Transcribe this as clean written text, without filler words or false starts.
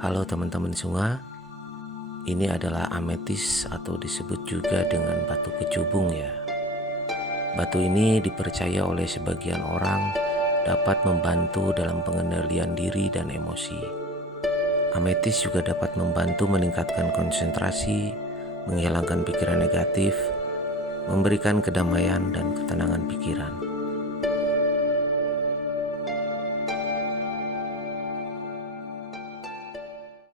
Halo teman-teman semua, ini adalah ametis atau disebut juga dengan batu kecubung ya. Batu ini dipercaya oleh sebagian orang dapat membantu dalam pengendalian diri dan emosi. Ametis juga dapat membantu meningkatkan konsentrasi, menghilangkan pikiran negatif, memberikan kedamaian dan ketenangan pikiran.